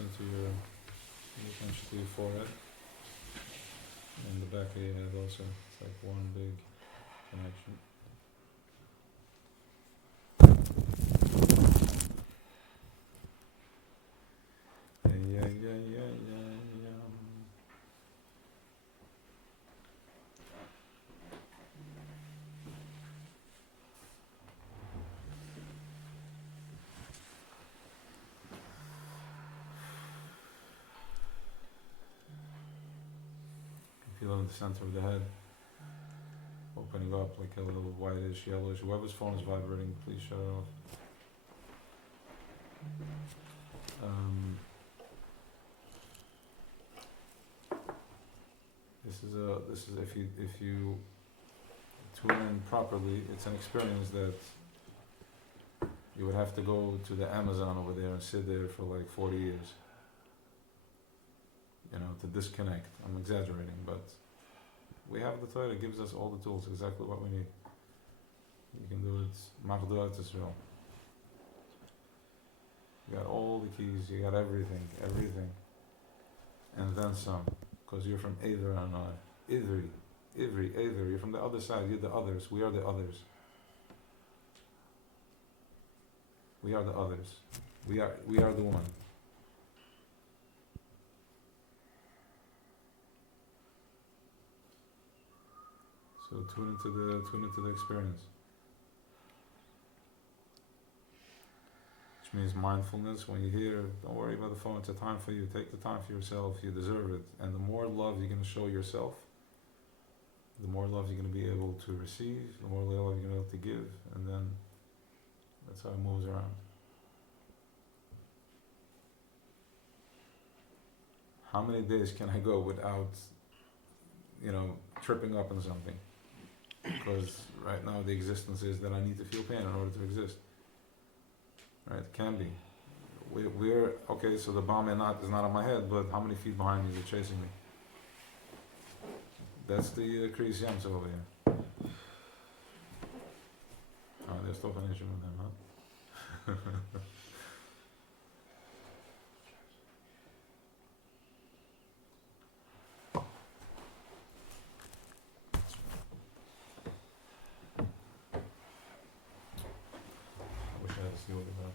into your forehead. And the back of your head also. It's like one big connection. Feel in the center of the head, opening up like a little whitish, yellowish. Whoever's phone is vibrating, please shut it off. This is if you tune in properly, it's an experience that you would have to go to the Amazon over there and sit there for like 40 years. To disconnect. I'm exaggerating, but we have the Torah. It gives us all the tools, exactly what we need. You can do it. Machduat Israel. You got all the keys. You got everything, and then some. Because you're from Either and Either. You're from the other side. You're the others. We are the others. We are the others. We are the one. So tune into the experience. Which means mindfulness. When you hear, don't worry about the phone, it's a time for you. Take the time for yourself, you deserve it. And the more love you're going to show yourself, the more love you're going to be able to receive, the more love you're going to be able to give, and then that's how it moves around. How many days can I go without, tripping up on something? Because right now the existence is that I need to feel pain in order to exist. Right? It can be. We're okay. So the bomb is not on my head, but how many feet behind me is it chasing me? That's the Kriyas Yamsa over here. There's still an issue with them, huh? See what about.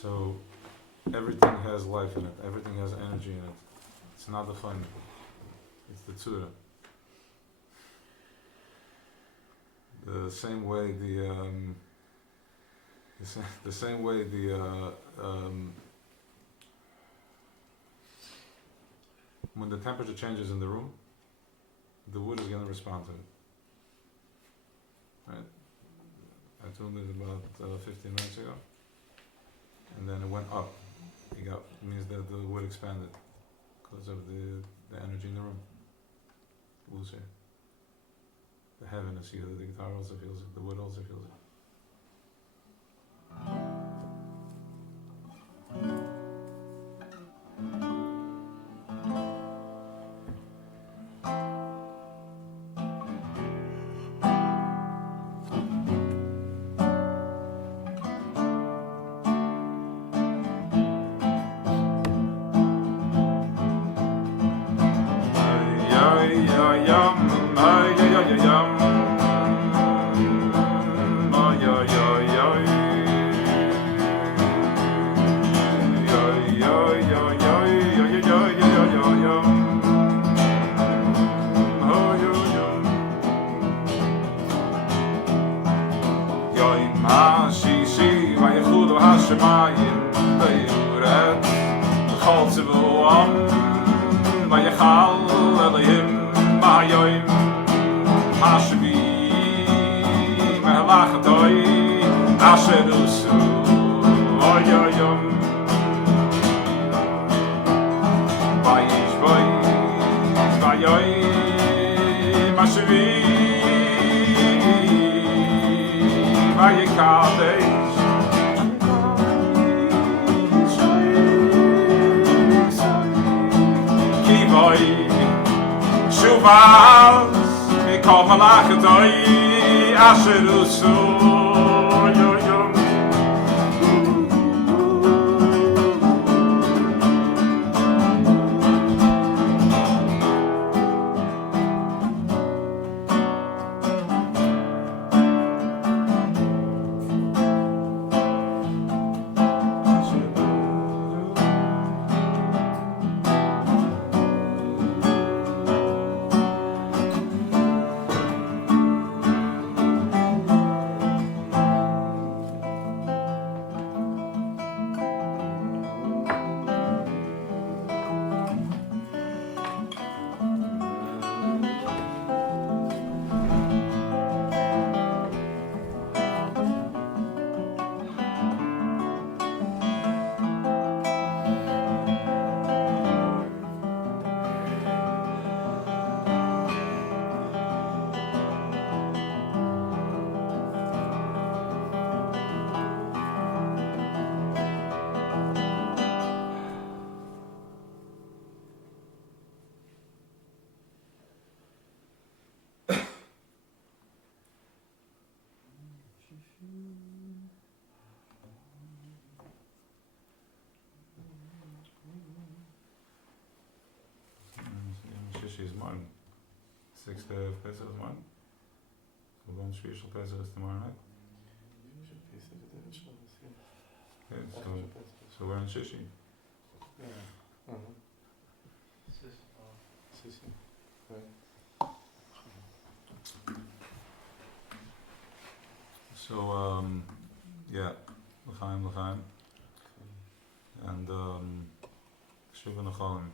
So everything has life in it. Everything has energy in it. It's not the fun. It's the tzura. The same way when the temperature changes in the room, the wood is going to respond to it. Right? I told it about 15 minutes ago. And then it went up. It means that the wood expanded because of the energy in the room. Looser. The heaviness here, the guitar also feels it, the wood also feels it. Shishi is morning. 6th of Pesach is morning. So we're going to Sheve Shel Pesach is tomorrow night. Okay, so we're in Shishi. So, yeah, L'chaim. And, Shuva Nachalem.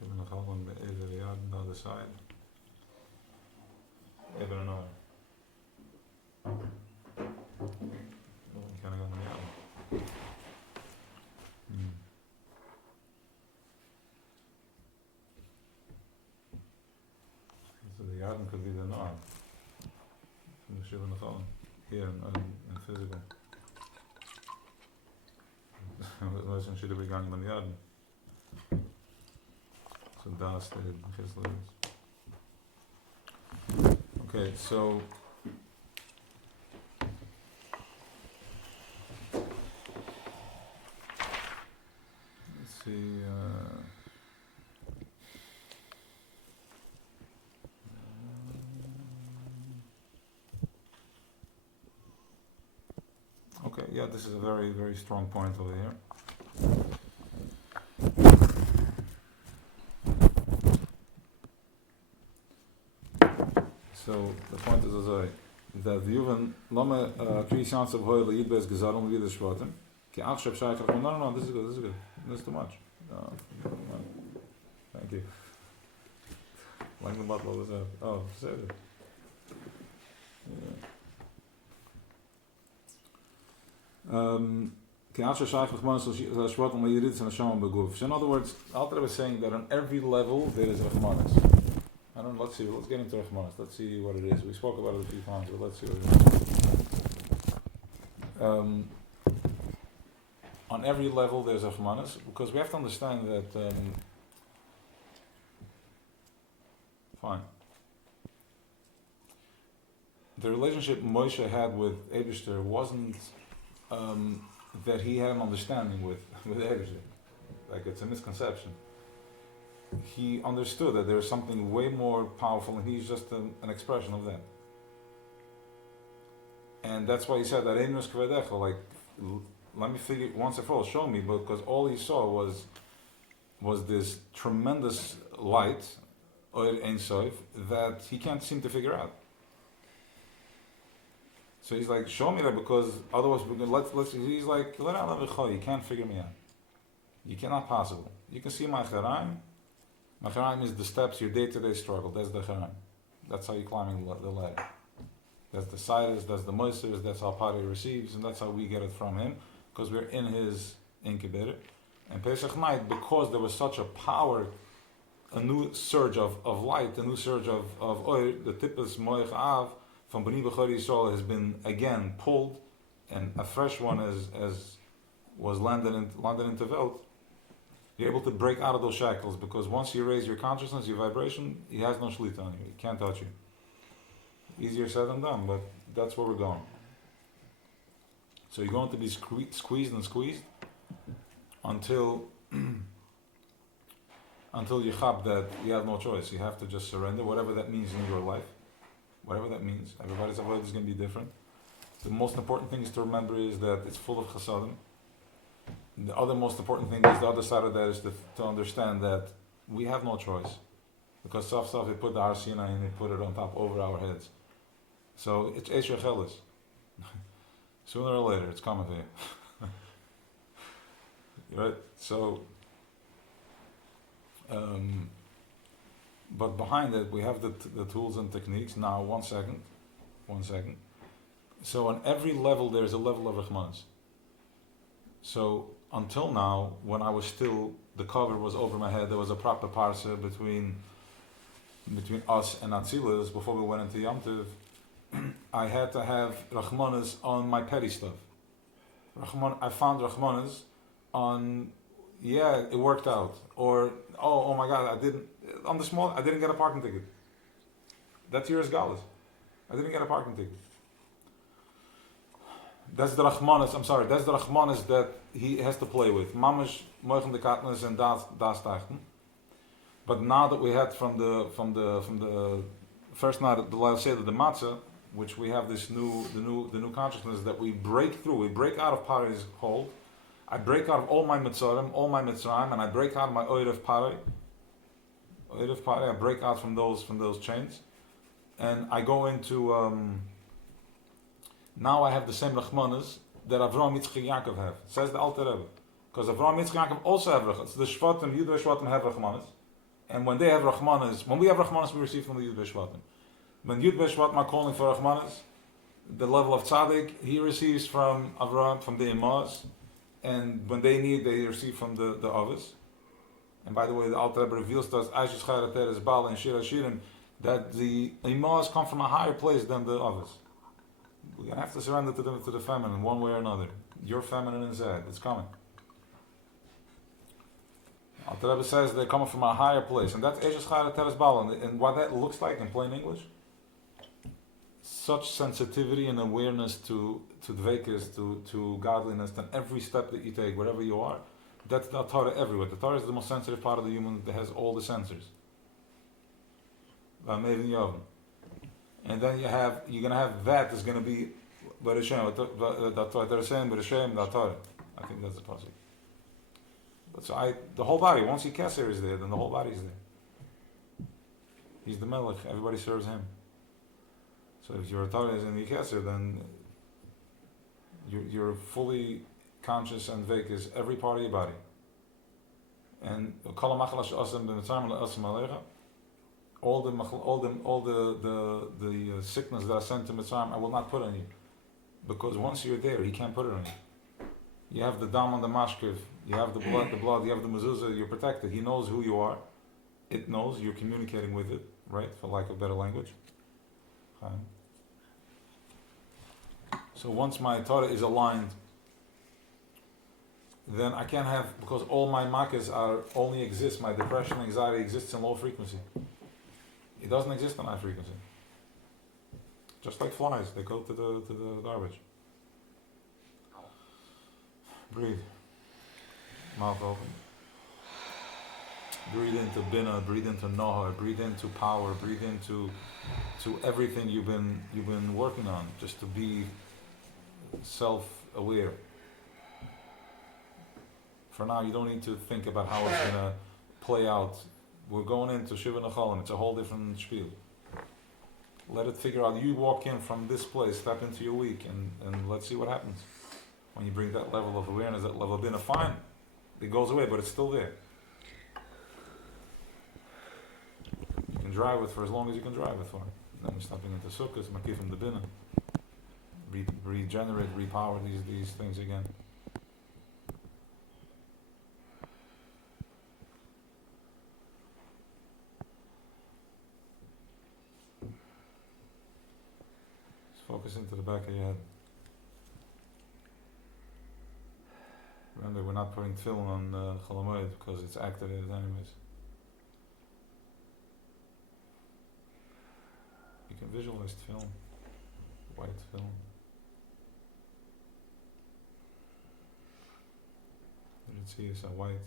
Shuva Nachalem, either the yard on the other side. Either another. You kinda got on the yard. So the yard could be the north. From the Shuva Nachalem. Here in physical. Unless should have begun on the yard. So das the Chislev. Okay, so let's see. Okay, yeah, this is a very, very strong point over here. So the point is that the Yuvan Lama Kriyans of Hoyle Yidbes Gezarum Vida Shvatim. Ki Achshav Shaykh. No, this is good. This is too much. No. Thank you. Like the bottle was up. Oh, say it. Ki Achshav Shaykh Shvatim Yidbes and Hashem Beguf. So in other words, Alter was saying that on every level there is Rahmanis. Let's get into Rahmanis. Let's see what it is. We spoke about it a few times, but let's see what it is. On every level there's Rahmanis, because we have to understand that fine. The relationship Moshe had with Eibishter wasn't that he had an understanding with Eibishter. Like, it's a misconception. he understood that there's something way more powerful, and he's just an expression of that. And that's why he said that Einus Kvedecha, like, let me figure once and for all, show me, because all he saw was this tremendous light, Oir Ein Sof, that he can't seem to figure out. So he's like, show me that, because otherwise we're gonna he's like, you can't figure me out. You cannot possible. You can see my charaim. My charaim is the steps, your day-to-day struggle. That's the charaim. That's how you're climbing the ladder. That's the siders, that's the moisters, that's how Pari receives, and that's how we get it from him, because we're in his incubator. And Pesach night, because there was such a power, a new surge of light, a new surge of oil, the tippus moich av from Bnei B'chor Yisrael has been again pulled, and a fresh one was landed into Welt. You're able to break out of those shackles, because once you raise your consciousness, your vibration, he has no shlita on you. He can't touch you. Easier said than done, but that's where we're going. So you're going to be squeezed and squeezed until you chab that you have no choice. You have to just surrender, whatever that means in your life. Whatever that means. Everybody's avoid is going to be different. The most important thing is to remember is that it's full of chasadim. The other most important thing is the other side of that is to understand that we have no choice. Because they put the Har Sinai and they put it on top over our heads. So it's Eish Chelis. Sooner or later, it's coming to you. Right? So, but behind it, we have the tools and techniques. Now, one second. So on every level, there's a level of Rachmanis. So until now, when I was still, the cover was over my head, there was a proper parsa between us and Atzilus before we went into Yom Tov. I had to have Rachmanis on my petty stuff. I found Rachmanis on, it worked out. Or, oh my God, I didn't get a parking ticket. That's yours, Galas. I didn't get a parking ticket. That's the Rachmanis that he has to play with. Mamash, Moichen de Katnas and Das Tachten. But now that we had from the first night, the last Seder, the Matzah, which we have this the new consciousness that we break through, we break out of Pari's hold. I break out of all my Mitzarim, all my Mitzrayim, and I break out of my Erev Pari. I break out from those chains, and I go into. Now I have the same Rachmanis that Avraham, Yitzchak, Yaakov have. Says the Alter Rebbe, because Avraham, Yitzchak, Yaakov also have Rachmanis. The Shvatim, Yud Shvatim have Rachmanis. And when they have Rachmanis, when we have Rachmanis, we receive from the Yud Shvatim. When Yud Shvatim are calling for Rachmanis, the level of Tzaddik, he receives from Avraham, from the Imaz, and when they need, they receive from the Avis. And by the way, the Alter Rebbe reveals to us, Aishus Chayrateres Bala and Shir Hashirim, that the Imaz come from a higher place than the Avis. We're going to have to surrender to the feminine, one way or another. You're feminine inside, it's coming. Alter Rebbe says they're coming from a higher place, and that's Eishes Chayra Teres Bala. And what that looks like in plain English, such sensitivity and awareness to dveikis, to godliness, and every step that you take, wherever you are, that's the Torah everywhere. The Torah is the most sensitive part of the human that has all the sensors. And then you're gonna have that is gonna be Barashem, the Torah. I think that's the passage. But so the whole body, once Keser is there, then the whole body is there. He's the Melech, everybody serves him. So if your Torah is in the Keser, then you're fully conscious and vekis every part of your body. And all the sickness that I sent to Mitzrayim, I will not put on you, because once you're there, he can't put it on you. You have the dam on the mashkiv, you have the blood, you have the mezuzah, you're protected. He knows who you are. It knows, you're communicating with it, right? For lack of better language. So once my Torah is aligned, then I can't have, because all my makas only exist, my depression, anxiety exists in low frequency. It doesn't exist in high frequency. Just like flies, they go to the garbage. Breathe. Mouth open. Breathe into bina, breathe into noha, breathe into power, breathe into everything you've been working on, just to be self-aware. For now, you don't need to think about how it's gonna play out. We're going into Shiva Nechalim, it's a whole different spiel. Let it figure out. You walk in from this place, step into your week, and let's see what happens. When you bring that level of awareness, that level of bina, fine, it goes away, but it's still there. You can drive it for as long as you can drive it for. Then we're stepping into sukkahs, makifim the bina, regenerate, repower these things again. Just focus into the back of your head. Remember, we're not putting tefillin on Chol HaMoed because it's activated anyways. You can visualize tefillin, white tefillin. You can see it's a white.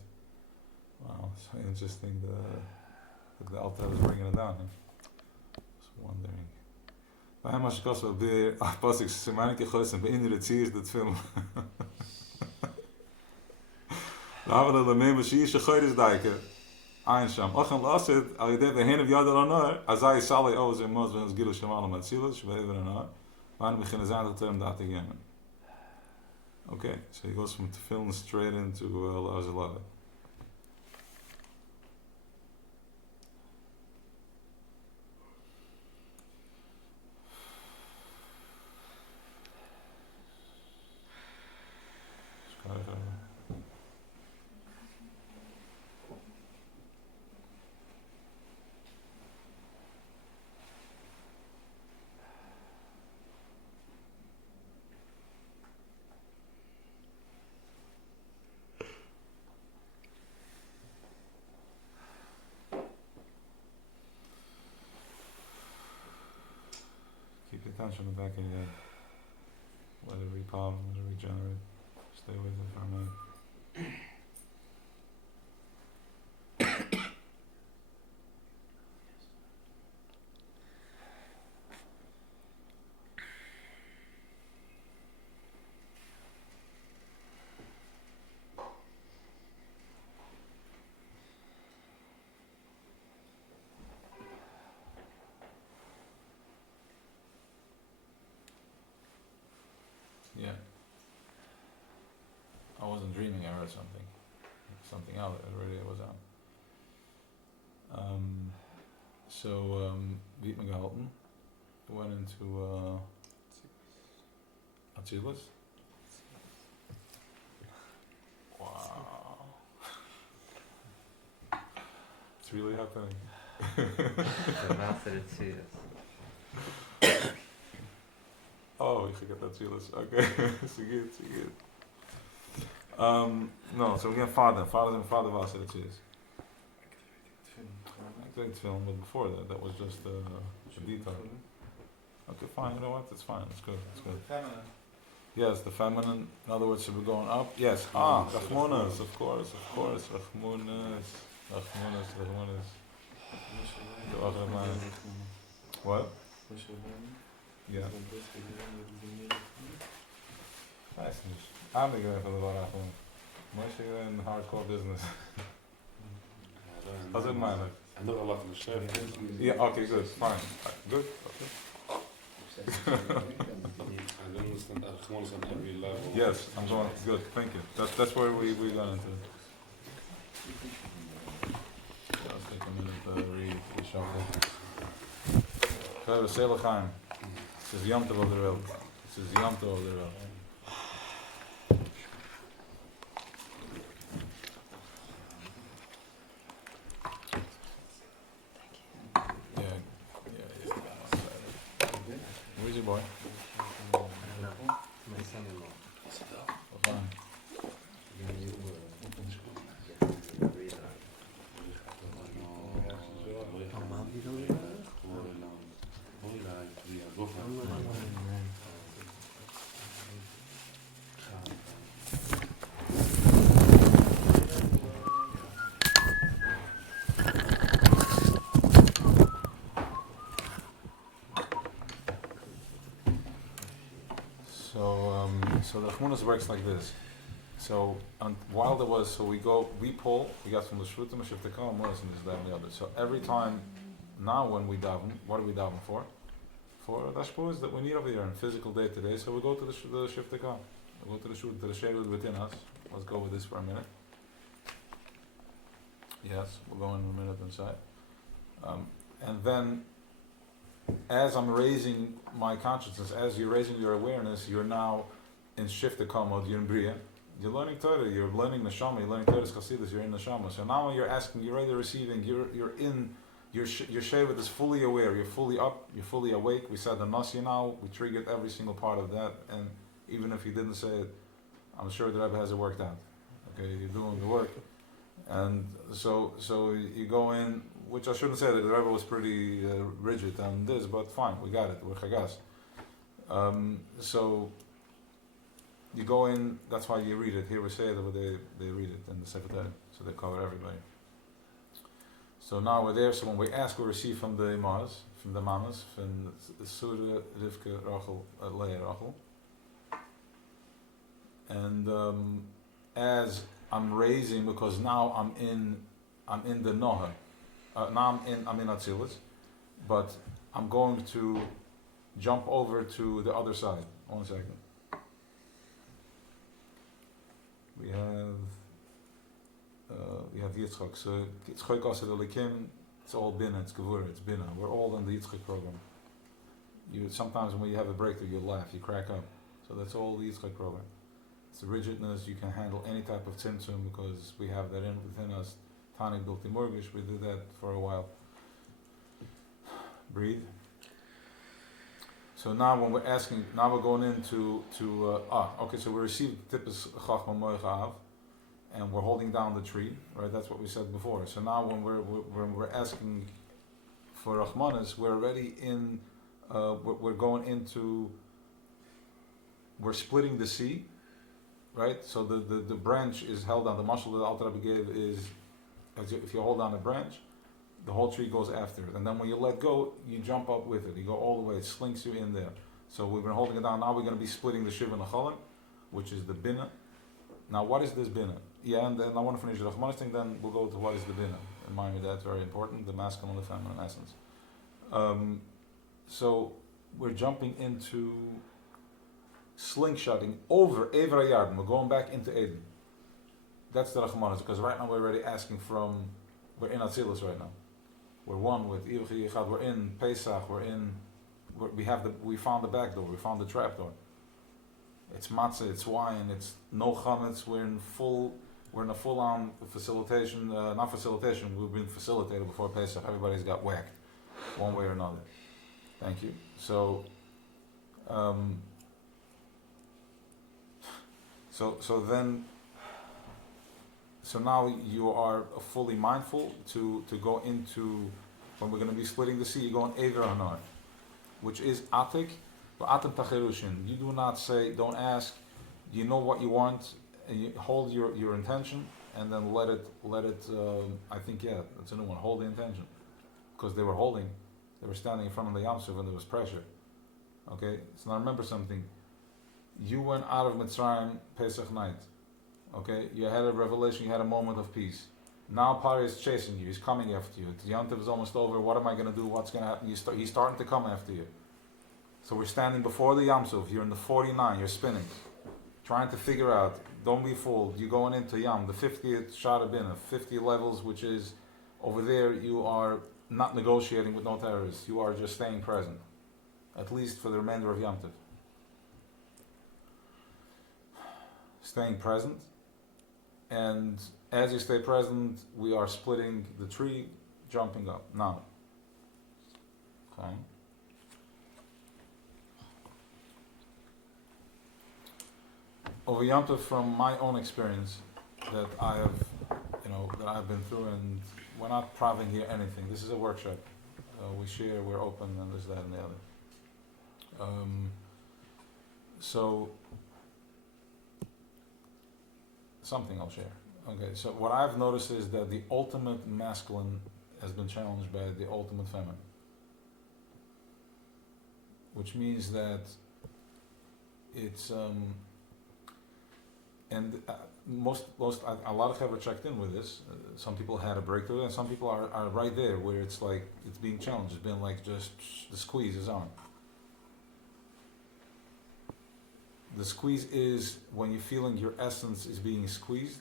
Wow, so interesting. The Alter was bringing it down. I was wondering. Waarom als je kast wel weer pas ik ze maar een keer gehoord en beïnderen het zie je dat film. Laten we dat nemen zie je ze gooien dijken. Einsham. Och en las het. Al je denkt heen of jou er aan als hij zal je over zijn mos van het gilo shamal met silas. We hebben er aan. Waarom beginnen zijn dat term dat again? Okay, so he goes from film straight into Azalada. Keep your attention on the back of your head. Let it repower, let it regenerate. Stay with it for a minute. Yeah. I wasn't dreaming, I heard something out, already was on. Beat McGalton went into Achilas. Wow. It's really happening. The master Achilas. Oh, ik get dat Achilas. Okay, so good. No, so again, father and father was Achilas. I think film, but before that was just a detail. Okay, fine. You know what? It's fine. It's good. Feminine. Yes, the feminine. In other words, we're going up. Yes. Rachmonas, of course. Rachmonas. The other man. What? Yeah. Nice. I'm the guy for the Rachmon. Moshe in hardcore business. How's it mine? I know a lot of Moshe. Yeah. Okay. Good. Fine. Good. Okay. I don't understand Rachmanis on every level. Yes, I'm going. Good. Thank you. That's where we got into. Let's take a minute to reshuffle. We hebben Selechaim. Het is Yom Tov op de wereld. Het is Yom Tov op de wereld. Where's your boy? My son-in-law. Fine. So the Chmunas works like this. So while there was, so we pull, we got from the Shvutim, Shiftekam, and this, that, and the other. So every time, now when we daven, what are we daven for? For the Ashpuz that we need over here in physical day to day. So we go to the Shiftekam. We go to the Shvut, to the Shevud within us. Let's go with this for a minute. Yes, we'll go in a minute inside. And then, as I'm raising my consciousness, as you're raising your awareness, you're now in Shiftekam mode, you're in Bria. You're learning Torah, you're learning Neshama, you're learning Torah's Chassidus, you're in Neshama. So now when you're asking, you're already receiving, your Shevet is fully aware, you're fully up, you're fully awake. We said the Nasi now, we triggered every single part of that, and even if you didn't say it, I'm sure the Rebbe has it worked out. Okay, you're doing the work. And so you go in, which I shouldn't say that the Rebbe was pretty rigid on this, but fine, we got it, we're Chagas. So you go in, that's why you read it. Here we say that they read it in the Sefer Torah, so they cover everybody. So now we're there, so when we ask, we receive from the Mamas, from Surah, Rivka, Rachel, Leah, Rachel. And as I'm raising, because now I'm in the Noha, now I'm in Atzilus, but I'm going to jump over to the other side. 1 second. We have Yitzchak. So Yitzchak Asad Elikim, it's all Bina, it's Gevura, it's Bina. We're all in the Yitzchak program. Sometimes when you have a breakthrough, you laugh, you crack up. So that's all the Yitzchak program. It's the rigidness, you can handle any type of tzimtzum because we have that within us. Tani Bilti Morgish, we did that for a while. Breathe. So now when we're asking, now we're going into okay, so we received Tippus Chachma Moichav, and we're holding down the tree, right? That's what we said before. So now when we're asking for Rachmanis, we're already in, we're going into, we're splitting the sea, right? So the branch is held down. The mashal that the Alter Rebbe gave is, if you hold down a branch, the whole tree goes after it. And then when you let go, you jump up with it. You go all the way. It slinks you in there. So we've been holding it down. Now we're going to be splitting the Shiva and the Chalak, which is the Bina. Now what is this Bina? Yeah, and then I want to finish the Rachmanis thing, then we'll go to what is the Bina. Remind me that's very important, the masculine and the feminine essence. So we're jumping into slingshotting over Ever Yard. We're going back into Eden. That's the Rachmanis, because right now we're already asking from, we're in Atzilus right now. We're one with Ivchi Yichad, we're in Pesach, we found the back door, we found the trap door. It's matzah, it's wine, it's no chametz, we're in a full-on facilitation, not facilitation, we've been facilitated before Pesach, everybody's got whacked, one way or another. Thank you. So, So now you are fully mindful to go into, when we're going to be splitting the sea, you go on Ever Hanar, which is Atik, but Atim Tacherushin. You do not say, don't ask, you know what you want, and you hold your intention, and then let it, I think, yeah, that's a new one, hold the intention. Because they were standing in front of the Yam Suf and there was pressure. Okay, so now remember something. You went out of Mitzrayim Pesach night. Okay, you had a revelation, you had a moment of peace. Now Pari is chasing you, he's coming after you. The Yom Tov is almost over, what am I going to do, what's going to happen? He's starting to come after you. So we're standing before the Yam Suf, you're in the 49, you're spinning. Trying to figure out, don't be fooled, you're going into Yam, the 50th Shara Bina, 50 levels, which is, over there you are not negotiating with no terrorists, you are just staying present. At least for the remainder of Yom Tov. Staying present. And as you stay present, we are splitting the tree, jumping up. Now, okay. Over Yom Tov, from my own experience, that I have, that I've been through, and we're not proving here anything. This is a workshop. We share, we're open, and this, that, and the other. So. Something I'll share. Okay, so what I've noticed is that the ultimate masculine has been challenged by the ultimate feminine. Which means that it's And a lot of Chaver checked in with this. Some people had a breakthrough, and some people are right there where it's like it's being challenged. It's been like just the squeeze is on. The squeeze is when you're feeling your essence is being squeezed.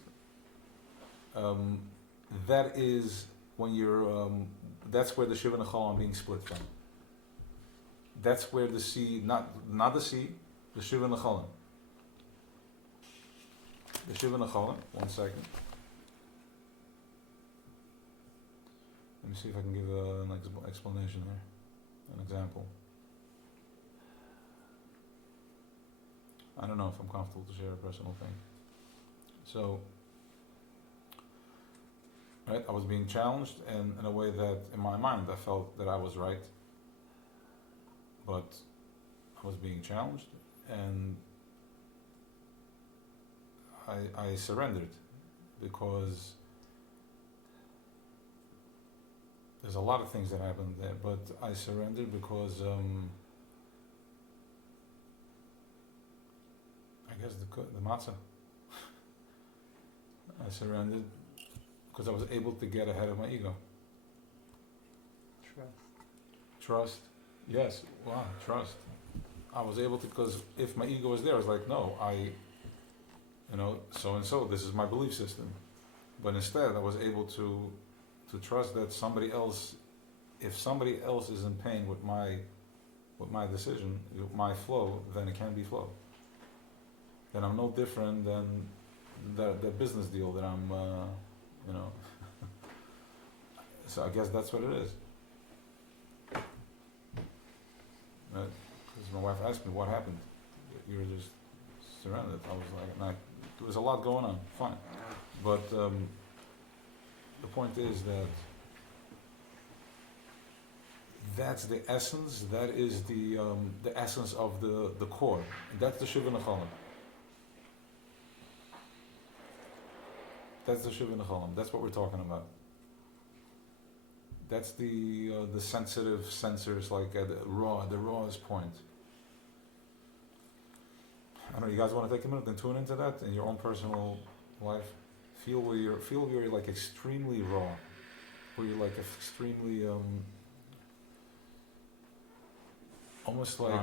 That is when you're. That's where the Shiva and the Cholam being split from. That's where the sea, not the sea, the Shiva and the Cholam. The Shiva and the Cholam. 1 second. Let me see if I can give an explanation here, an example. I don't know if I'm comfortable to share a personal thing. So, right, I was being challenged, and in a way that, in my mind, I felt that I was right, but I was being challenged, and I surrendered, because there's a lot of things that happened there, but I surrendered because I guess the matzah. I surrendered because I was able to get ahead of my ego. Trust. Yes. Wow. Trust. I was able to, because if my ego was there, I was like, no, so and so. This is my belief system. But instead, I was able to trust that somebody else, if somebody else is in pain with my decision, with my flow, then it can be flow. Then I'm no different than the business deal that I'm, So I guess that's what it is. Because my wife asked me what happened. You were just surrounded. I was like, there was a lot going on. Fine, but the point is that that's the essence. That is the essence of the core. And that's the Shiva and the Cholam. That's the Shiva and the Cholam. That's what we're talking about. That's the sensitive sensors, like the rawest point. I don't know. You guys want to take a minute and tune into that in your own personal life? Feel where you're like extremely raw, where you're like extremely almost like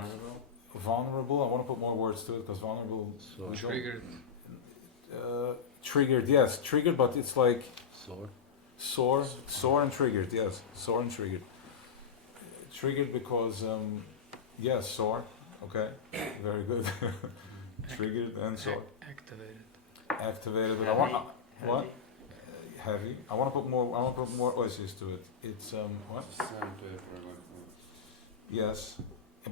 vulnerable. I want to put more words to it, because vulnerable. Triggered. Triggered, yes, triggered, but it's like sore and triggered, yes, sore and triggered. Triggered because, yes, sore, okay, very good. Triggered and sore. Activated, but I want what? Heavy. I want to put more oasis to it. It's what? Yes,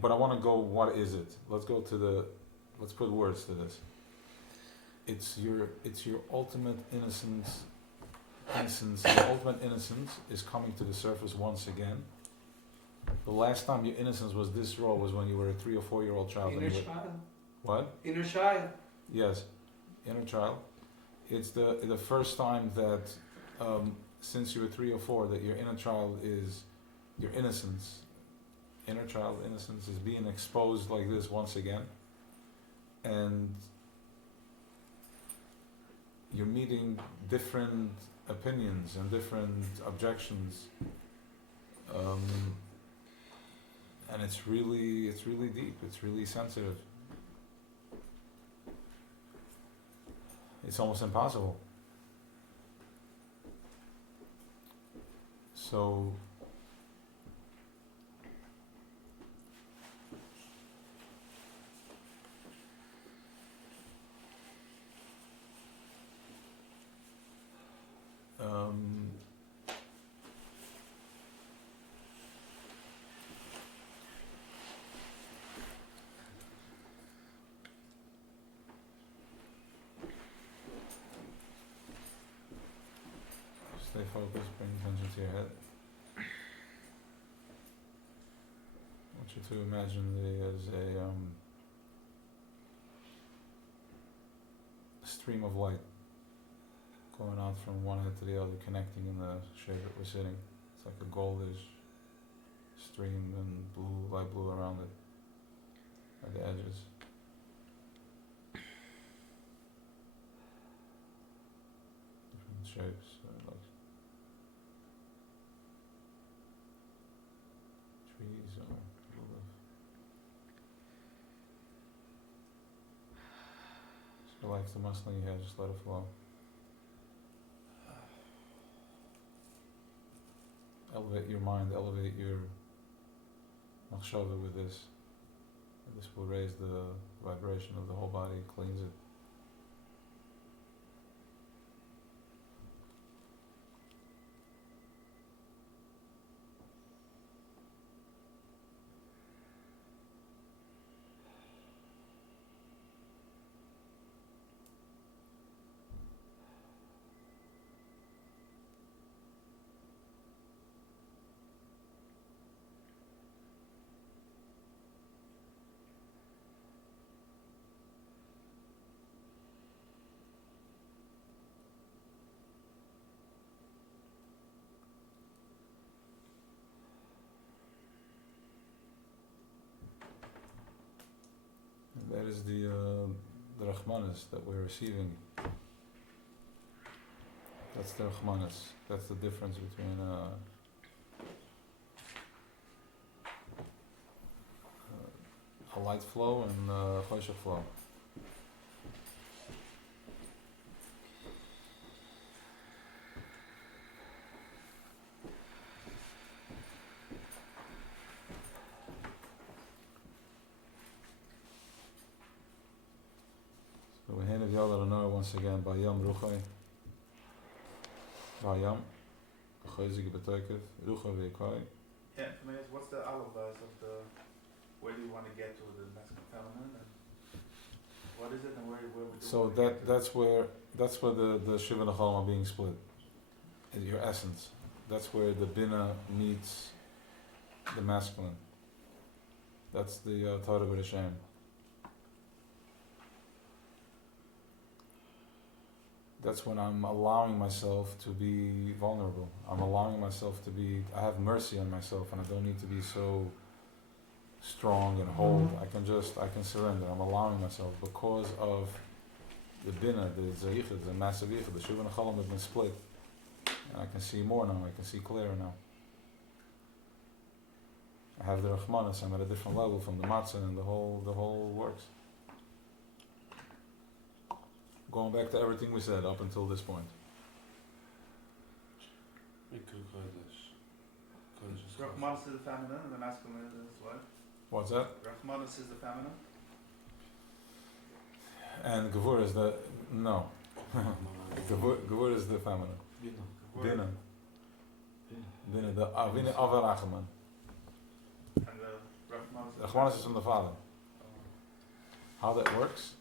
but I want to go. What is it? Let's put words to this. It's your ultimate innocence. Your ultimate innocence is coming to the surface once again. The last time your innocence was this raw was when you were a 3 or 4 year old child. Inner child. What? Inner child. Yes, inner child. It's the first time that since you were 3 or 4 that your inner child is your innocence. Inner child innocence is being exposed like this once again, and you're meeting different opinions and different objections, and it's really deep. It's really sensitive. It's almost impossible. So stay focused, bring attention to your head. I want you to imagine it as a stream of light going out from one head to the other, connecting in the shape that we're sitting. It's like a goldish stream and blue, light blue around it, at the edges. shapes. Like trees or lulav. Just relax the muscle in your head, just let it flow. Elevate your mind, elevate your machshava with this. And this will raise the vibration of the whole body, cleans it. That is the Rahmanas that we're receiving. That's the Rahmanas. That's the difference between a light flow and a choshech flow. So we hand of Yad Adonai once again, Bayam Ruchai, Bayam, B'chayzik B'toikev, Ruchai V'yikai. Yeah, can I ask, what's the alibis of the, where do you want to get to the masculine feminine, and what is it, and where would you So want to get to? that's where the Shiva and the Cholam are being split. In your essence. That's where the Bina meets the masculine. That's the Torah B'Rashem. That's when I'm allowing myself to be vulnerable. I'm allowing myself to be, I have mercy on myself and I don't need to be so strong and hold. I can surrender. I'm allowing myself because of the Bina, the Zayichid, the massive Yichid, the Shiva and the Cholam have been split. And I can see more now, I can see clearer now. I have the Rahmanas, I'm at a different level from the Matzah and the whole works. Going back to everything we said up until this point. Rahmanas is the feminine, and the masculine is what? What's that? Rahmanas is the feminine? And Gevur is the, no. Gevur is the feminine. Bina. Bina, the Avina Avarachman. And the Rahmanas is Rahmanas is from the father. How that works?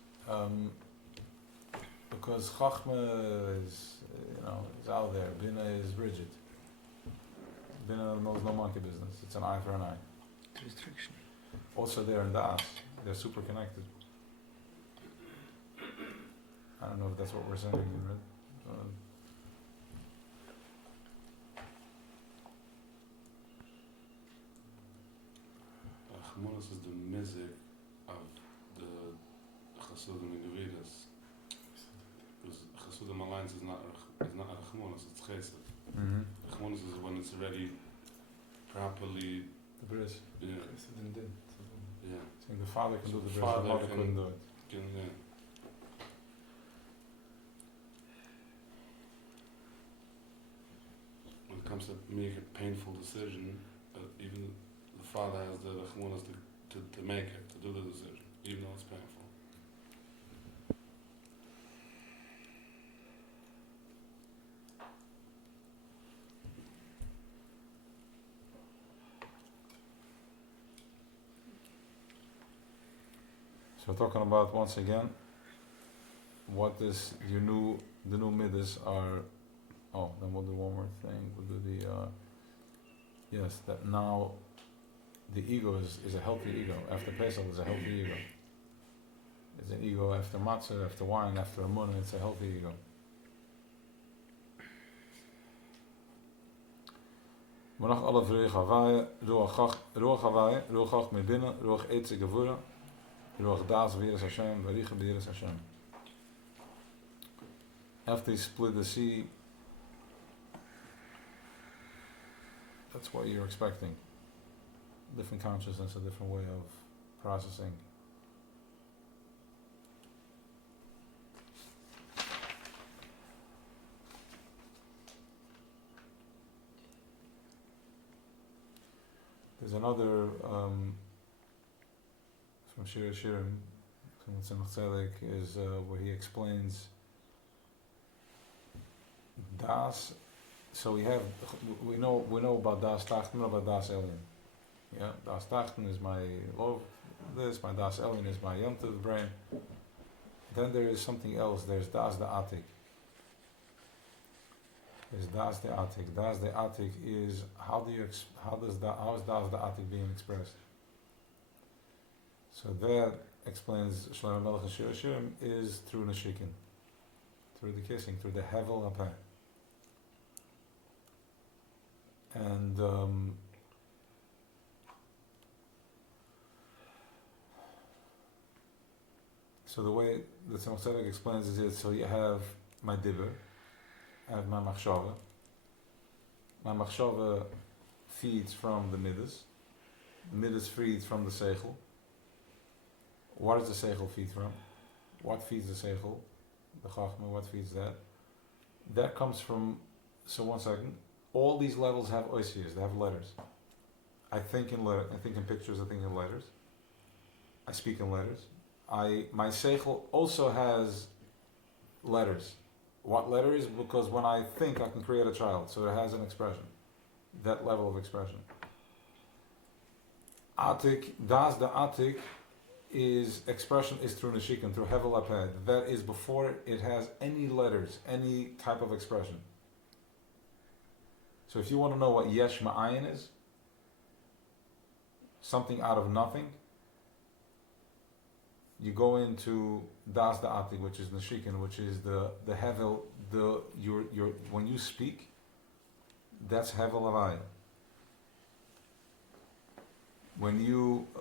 Because Chachma is, is out there. Bina is rigid. Bina knows no monkey business. It's an eye for an eye. Restriction. Also they're in Das. They're super connected. I don't know if that's what we're saying, right? Chmonos is the music of the Chasudim and Gevidas. Because Chasudim Alliance is not Chmonos, it's Chesed. Mm-hmm. Chmonos is when it's already properly. The bris. Yeah. Yeah. Saying the father can So do the the bris, the father mother can- couldn't do it. When it comes to make a painful decision, even the father has the chmonos to make it, to do the decision, even though it's painful. So we're talking about once again what is the new midas are. Oh, then we'll do one more thing. We'll do the yes, that now the ego is a healthy ego. After Pesach is a healthy ego. It's an ego after matzah, after wine, after amun, it's a healthy ego. Manach alle ruach havaya, ruach havaya, ruach chach mebina, ruach etze gevura, ruach das v'yiras Hashem, v'richa b'yiras Hashem. After he split the sea, that's what you're expecting. Different consciousness, a different way of processing. There's another from Shir Shirim, from Tzemach Tzedek, is where he explains Das. So we know about Das Tachten, about Das Elyon. Yeah, Das Tachten is my love, this, my Das Elyon is my Yomtiv brain. Then there is something else, there's Das the Atik. Is Das the Atik. Das the Atik is how is Das the Atik being expressed? So that explains Shlomo Melech and Shir Shirim is through Neshikin, through the kissing, through the Hevel Apeh. And so the way the Tzemach Tzedek explains is so you have my Dibber, I have my machshava. My machshava feeds from the midas. The midas feeds from the seichel. What does the seichel feed from? What feeds the seichel? The chachma, what feeds that? That comes from, so one second, all these levels have oisias, they have letters. I think in pictures, I think in letters. I speak in letters. My seichel also has letters. What letters? Because when I think, I can create a child, so it has an expression. That level of expression. Atik, Das the Atik is expression is through Neshikin, through Hevel Aped. That is before it has any letters, any type of expression. So if you want to know what Yesh Ma'ayin is, something out of nothing, you go into Das the Atik, which is Neshikin, which is the Hevel, your when you speak, that's Hevel Avaya.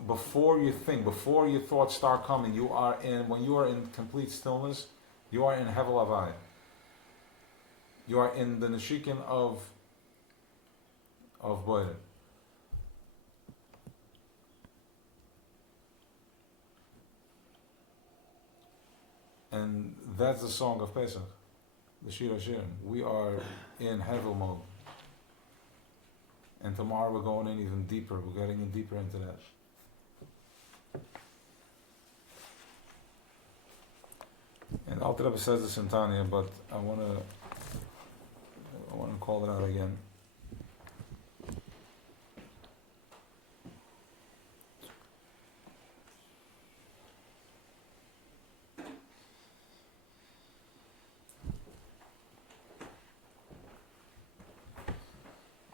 Before you think, before your thoughts start coming, when you are in complete stillness, you are in Hevel Avaya. You are in the Neshikin of Boire. And that's the song of Pesach, the Shir HaShirim. We are in Hevel mode. And tomorrow we're going in even deeper. We're getting in deeper into that. And Alter Rebbe says this in Tanya, but I want to call it out again.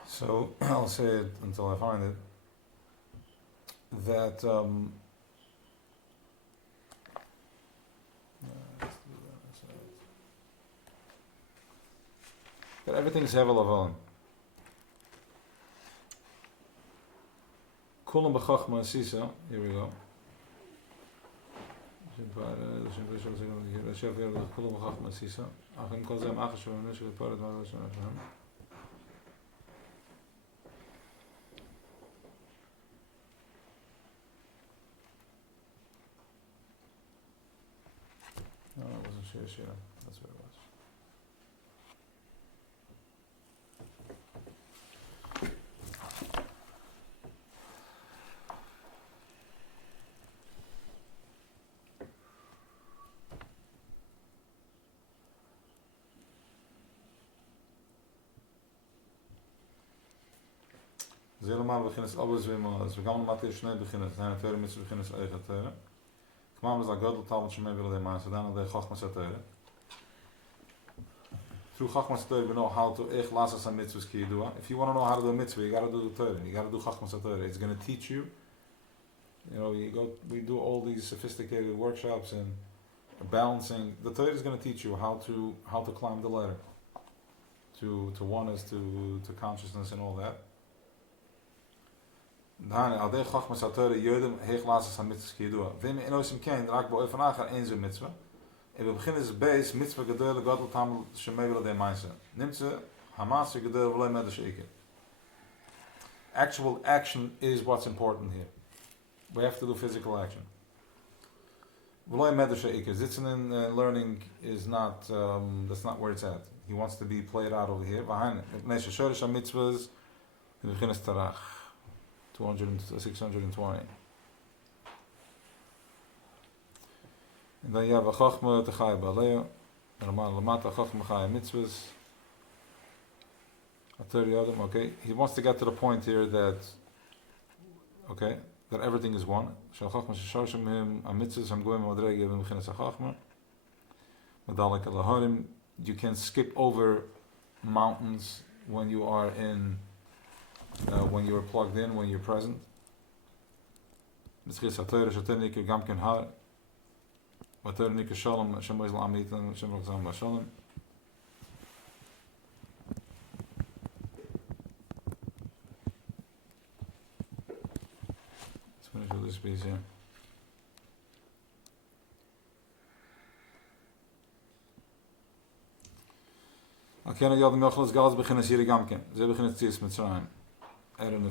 So I'll say it until I find it. That that everything is Hevel Avon. Kulam b'chachma sisa. Here we go. Kulam b'chachma sisa. Achim kol zem achas shavim neshel parat ma'al shavim. No, it wasn't Shir Shira. That's what it was. זה לומר בכנס אבוז ומאז, וגם למדתי שני בכנס, הנה תאר מצו בכנס איכה תאר. כמה מזה גדול תלמוד שמי בלעדי מעשה, דן עדי חכמה סתאר. Through Chachmas Torah, we know how to echt lasa some mitzvahs ki yidua. If you want to know how to do a mitzvah, you got to do the Torah. You got to do Chachmas Torah. It's going to teach you. You know, we do all these sophisticated workshops and balancing. The Torah is going to teach you how to climb the ladder to oneness, to consciousness, and all that. Dan al de Chachmas Torah yodem echt lasa some mitzvahs ki yidua. Vim enosim kein rak bo evanachar enzo mitzvah. En we beginnen is beis mitzvah gedele gadol tamel shemei wilde meise. Neemt ze hamas gedele wilde met de sheker. actual action is what's important here. We have to do physical action. Sitzen and learning is not, that's not where it's at. He wants to be played out over here. 620. And then you have a chachma to chai ba'aleo. Lamata chachma chai mitzvahs. Okay, he wants to get to the point here that, okay, that everything is one. You can skip over mountains when you are in, when you are plugged in, when you're present. Let's finish with this piece here. The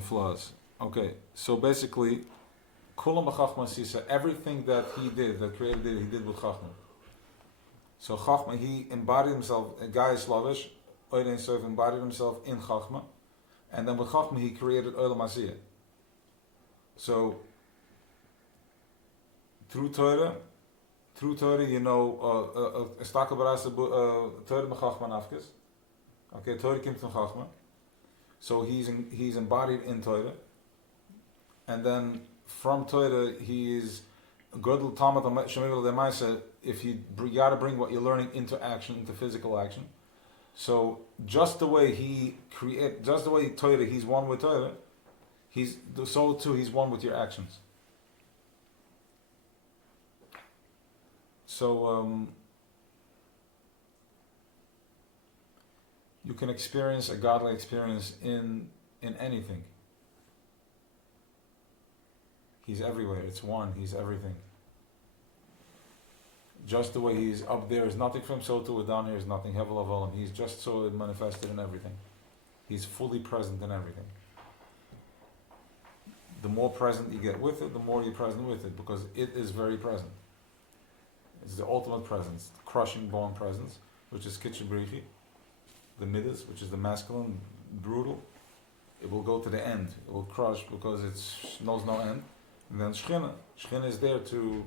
flaws. Okay, so basically, everything that he did, that created did, he did with Chachma. So Chachma, he embodied himself, a guy is Slavish, Oidein Sof embodied himself in Chachma, and then with Chachma he created Olam Asiyah. So, through Torah, you know, a stakel barasa Torah mechachma nafkes. Okay, Torah comes from Chachma. So he's embodied in Torah. And then from Torah he is Godel Talmud Shemivel Demaisa. If you gotta bring what you're learning into action, into physical action. So just the way Torah, he's one with Torah. So too he's one with your actions. So you can experience a godly experience in anything. He's everywhere. It's one. He's everything. Just the way he's up there is nothing from, so too down here is nothing. Hevel of Olam. He's just so manifested in everything. He's fully present in everything. The more present you get with it, the more you're present with it, because it is very present. It's the ultimate presence, crushing bone presence, which is kitchebrichi, the midas, which is the masculine, brutal. It will go to the end. It will crush because it knows no end. And then Shechina. Shechina is there to,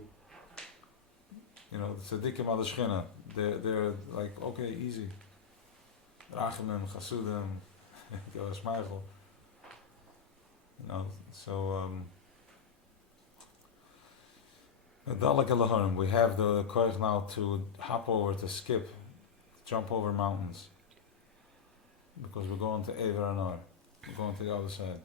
you know, the tzaddikim al Shechina. They're like, okay, easy. Rachamim, Chasudim, Schmeichel. You know, so we have the koich now to hop over, to skip, jump over mountains, because we're going to Ever Anar. We're going to the other side.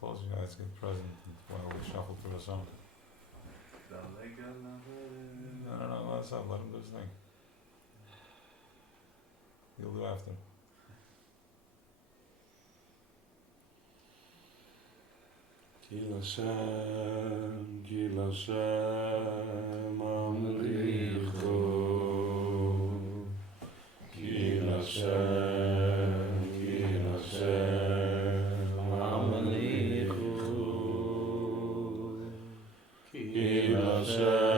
Close your eyes, get present while we shuffle through the song. No, let's let him do his thing. He'll do after. Gil Hashem, Amricho. Gil Hashem, Gil Hashem, Amricho. Gil Hashem,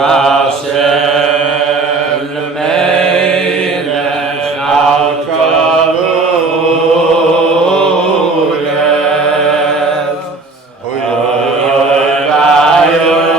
Hashem Melech al kol uletz. Oy vayoy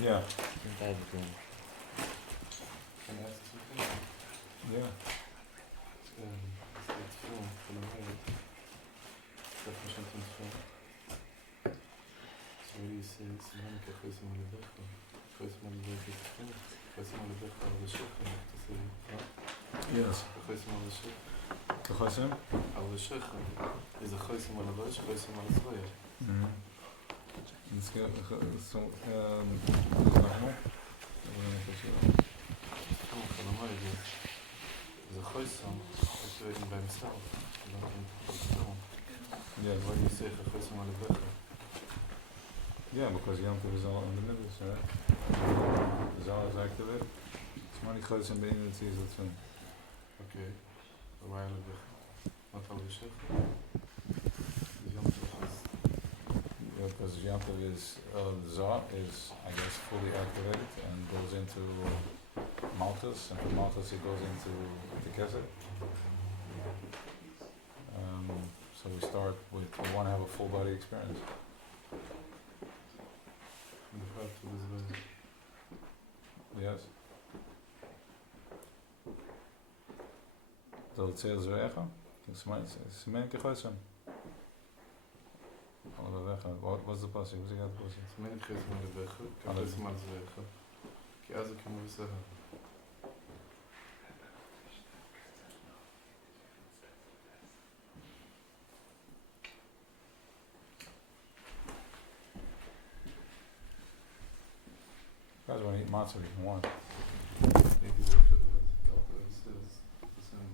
Yeah. Can I ask something? Yeah. It's film for the way. Definition of film. So what do you say? Simon kachos malibech. Kachos malibech is film. Kachos malibech al l'shech. I have to say. Yes. Kachos malibech. Kachosim? Al l'shech is a kachos malibech. Kachos malibech. Let's go. So, For the way is a kachos activating by himself. yeah. Why do you say kachos malibech? Yeah, because Yantiv is all in the middle, so is all is activated. It's money close and being in the season soon. Okay. So why malibech? Not al l'shech. The yom tov is. Yeah, because Yantiv is Zah is I guess fully activated and goes into Malchus, and from Malchus it goes into the Kesed. So we start with we want to have a full body experience. From the heart to this way. Yes. Dat zegt zo erg. It's mijn kechosim. Alle weggaan. What's the passie? What's the passie? So many kachos malibech. Kachos malibech. כי אז זה כמו בסדר. You guys want to eat matzah, you can want. Maybe that's what it is. The same